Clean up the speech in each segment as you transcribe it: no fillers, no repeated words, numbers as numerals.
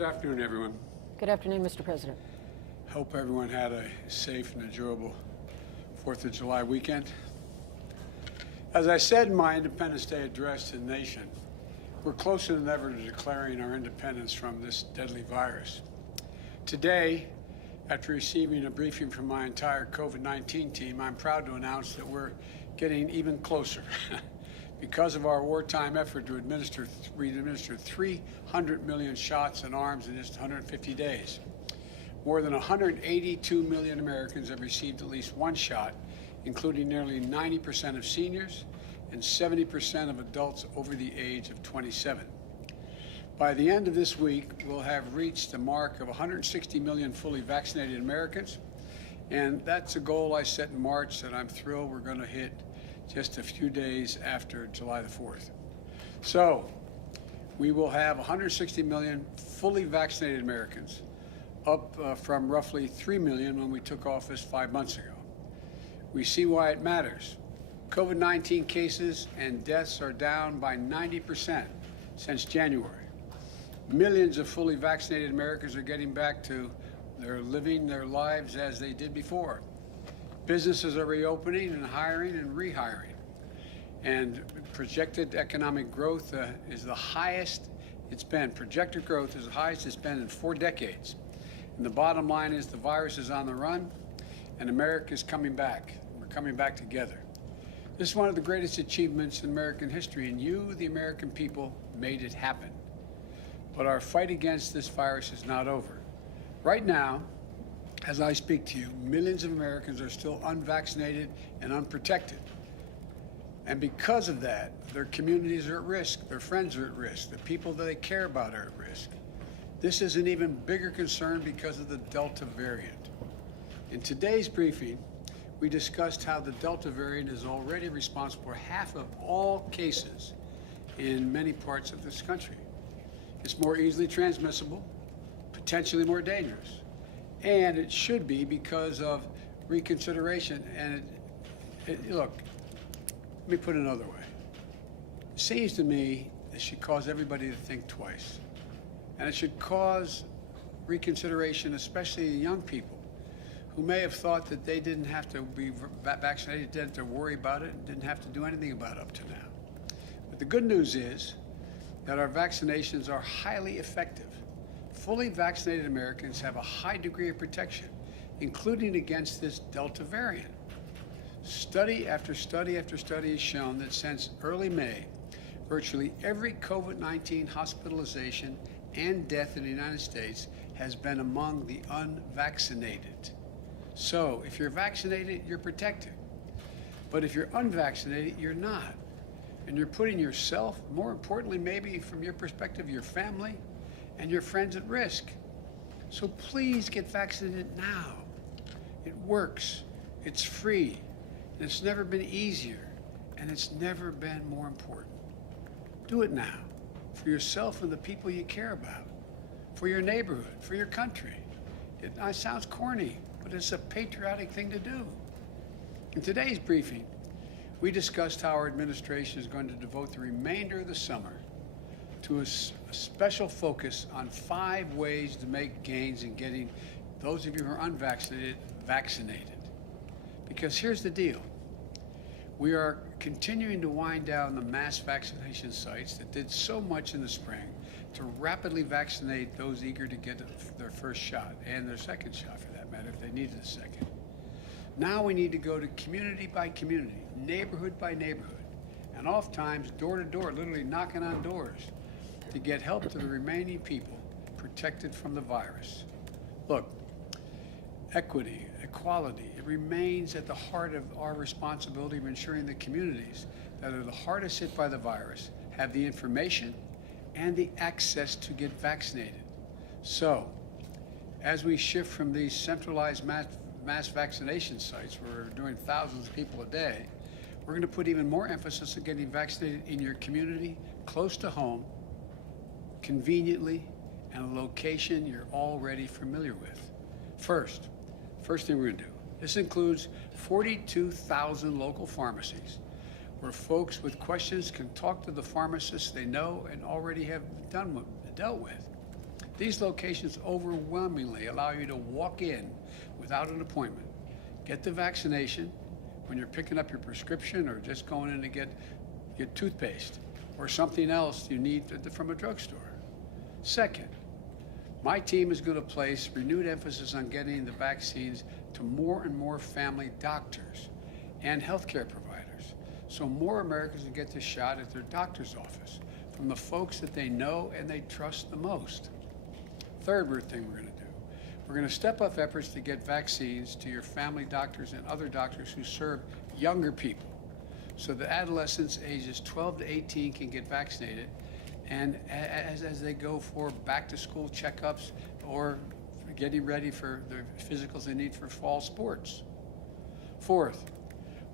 Good afternoon, everyone. Good afternoon, Mr. President. Hope everyone had a safe and enjoyable 4th of July weekend. As I said in my Independence Day address to the nation, we're closer than ever to declaring our independence from this deadly virus. Today, after receiving a briefing from my entire COVID-19 team, I'm proud to announce that we're getting even closer. Because of our wartime effort to administer 300 million shots and arms in just 150 days. More than 182 million Americans have received at least one shot, including nearly 90% of seniors and 70% of adults over the age of 27. By the end of this week, we'll have reached the mark of 160 million fully vaccinated Americans, and that's a goal I set in March that I'm thrilled we're going to hit just a few days after July the 4th. So we will have 160 million fully vaccinated Americans, up from roughly 3 million when we took office 5 months ago. We see why it matters. COVID-19 cases and deaths are down by 90% since January. Millions of fully vaccinated Americans are getting back to living their lives as they did before. Businesses are reopening and hiring and rehiring. And projected economic growth is the highest it's been. Projected growth is the highest it's been in 4 decades. And the bottom line is the virus is on the run and America is coming back. We're coming back together. This is one of the greatest achievements in American history, and you, the American people, made it happen. But our fight against this virus is not over. Right now, as I speak to you, millions of Americans are still unvaccinated and unprotected. And because of that, their communities are at risk, their friends are at risk, the people that they care about are at risk. This is an even bigger concern because of the Delta variant. In today's briefing, we discussed how the Delta variant is already responsible for half of all cases in many parts of this country. It's more easily transmissible, potentially more dangerous. And it should be because of reconsideration. And look, let me put it another way. It seems to me it should cause everybody to think twice. And it should cause reconsideration, especially young people who may have thought that they didn't have to be vaccinated, didn't have to worry about it, and didn't have to do anything about it up to now. But the good news is that our vaccinations are highly effective. Fully vaccinated Americans have a high degree of protection, including against this Delta variant. Study after study after study has shown that since early May, virtually every COVID-19 hospitalization and death in the United States has been among the unvaccinated. So if you're vaccinated, you're protected. But if you're unvaccinated, you're not. And you're putting yourself, more importantly, maybe from your perspective, your family, and your friends at risk. So please get vaccinated now. It works, it's free, and it's never been easier, and it's never been more important. Do it now, for yourself and the people you care about, for your neighborhood, for your country. It sounds corny, but it's a patriotic thing to do. In today's briefing, we discussed how our administration is going to devote the remainder of the summer to a special focus on 5 ways to make gains in getting those of you who are unvaccinated vaccinated. Because here's the deal. We are continuing to wind down the mass vaccination sites that did so much in the spring to rapidly vaccinate those eager to get their first shot and their second shot, for that matter, if they needed a second. Now we need to go to community by community, neighborhood by neighborhood, and oftentimes door to door, literally knocking on doors, to get help to the remaining people protected from the virus. Look, equity, equality, it remains at the heart of our responsibility of ensuring the communities that are the hardest hit by the virus have the information and the access to get vaccinated. So, as we shift from these centralized mass vaccination sites where we're doing thousands of people a day, we're going to put even more emphasis on getting vaccinated in your community, close to home, conveniently, and a location you're already familiar with. First thing we're going to do, this includes 42,000 local pharmacies where folks with questions can talk to the pharmacists they know and already have dealt with. These locations overwhelmingly allow you to walk in without an appointment, get the vaccination when you're picking up your prescription or just going in to get toothpaste or something else you need from a drugstore. Second, my team is going to place renewed emphasis on getting the vaccines to more and more family doctors and healthcare providers, so more Americans can get the shot at their doctor's office from the folks that they know and they trust the most. Third thing we're going to do, we're going to step up efforts to get vaccines to your family doctors and other doctors who serve younger people, so that adolescents ages 12 to 18 can get vaccinated, and as they go for back-to-school checkups or getting ready for the physicals they need for fall sports. Fourth,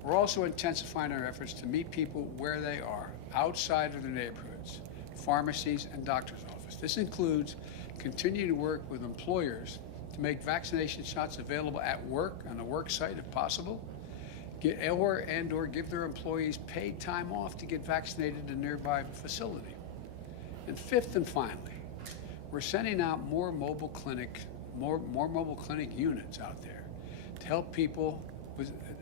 we're also intensifying our efforts to meet people where they are, outside of their neighborhoods, pharmacies, and doctor's office. This includes continuing to work with employers to make vaccination shots available at work, on a work site if possible, or give their employees paid time off to get vaccinated in a nearby facility. And fifth and finally, we're sending out more mobile clinic units out there to help people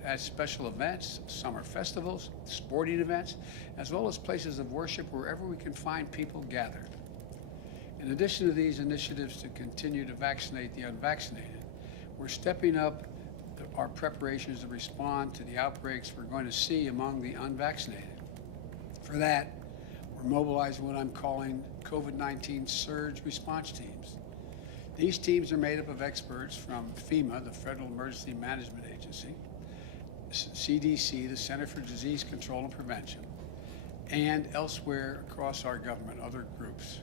at special events, summer festivals, sporting events, as well as places of worship wherever we can find people gathered. In addition to these initiatives to continue to vaccinate the unvaccinated, we're stepping up our preparations to respond to the outbreaks we're going to see among the unvaccinated. For that, we're mobilizing what I'm calling COVID-19 surge response teams. These teams are made up of experts from FEMA, the Federal Emergency Management Agency, CDC, the Center for Disease Control and Prevention, and elsewhere across our government, other groups.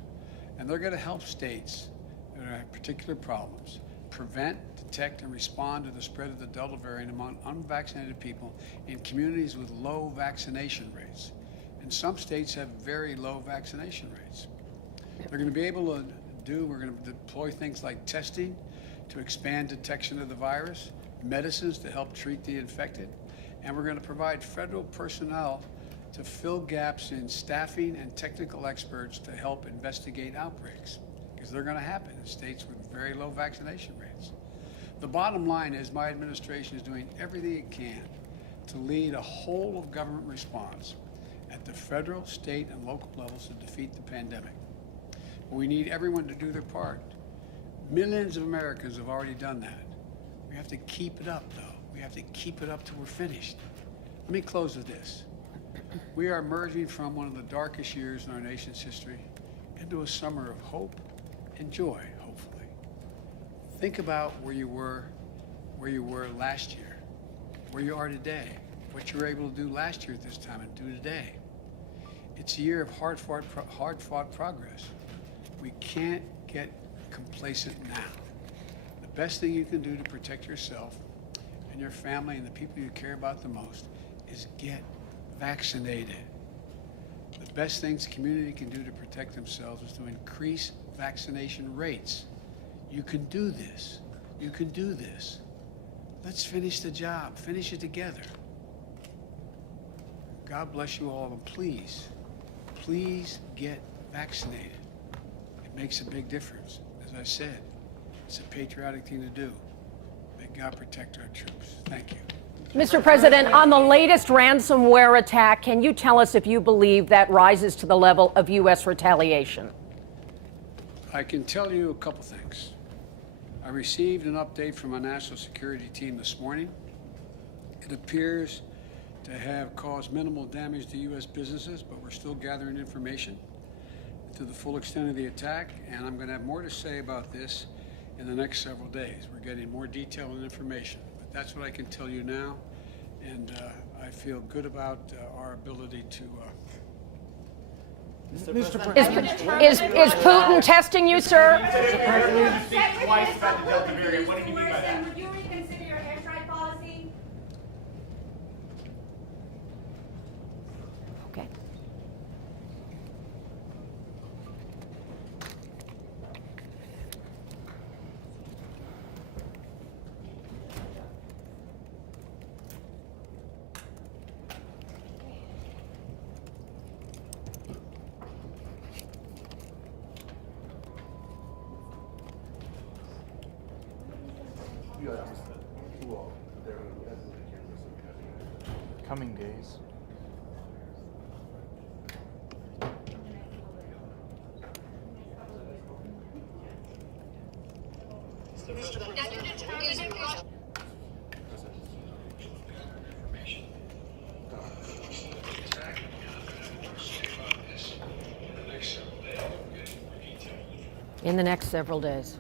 And they're going to help states that have particular problems prevent, detect, and respond to the spread of the Delta variant among unvaccinated people in communities with low vaccination rates. And some states have very low vaccination rates. They're going to be able to we're going to deploy things like testing to expand detection of the virus, medicines to help treat the infected, and we're going to provide federal personnel to fill gaps in staffing and technical experts to help investigate outbreaks, because they're going to happen in states with very low vaccination rates. The bottom line is my administration is doing everything it can to lead a whole of government response at the federal, state, and local levels to defeat the pandemic. But we need everyone to do their part. Millions of Americans have already done that. We have to keep it up, though. We have to keep it up till we're finished. Let me close with this. We are emerging from one of the darkest years in our nation's history into a summer of hope and joy, hopefully. Think about where you were last year, where you are today, what you were able to do last year at this time and do today. It's a year of hard-fought progress. We can't get complacent now. The best thing you can do to protect yourself and your family and the people you care about the most is get vaccinated. The best things the community can do to protect themselves is to increase vaccination rates. You can do this. You can do this. Let's finish the job. Finish it together. God bless you all, and please, please get vaccinated. It makes a big difference. As I said, it's a patriotic thing to do. May God protect our troops. Thank you. Mr. President, on the latest ransomware attack, can you tell us if you believe that rises to the level of U.S. retaliation? I can tell you a couple things. I received an update from a national security team this morning. It appears to have caused minimal damage to U.S. businesses, but we're still gathering information to the full extent of the attack, and I'm going to have more to say about this in the next several days. We're getting more detail and information, but that's what I can tell you now, and I feel good about our ability to... Mr. President. Is Putin testing you, sir? Mr. President, you speak twice about the Delta variant. What did you mean by that? Would you reconsider your airstrike policy? Okay. days. In the next several days.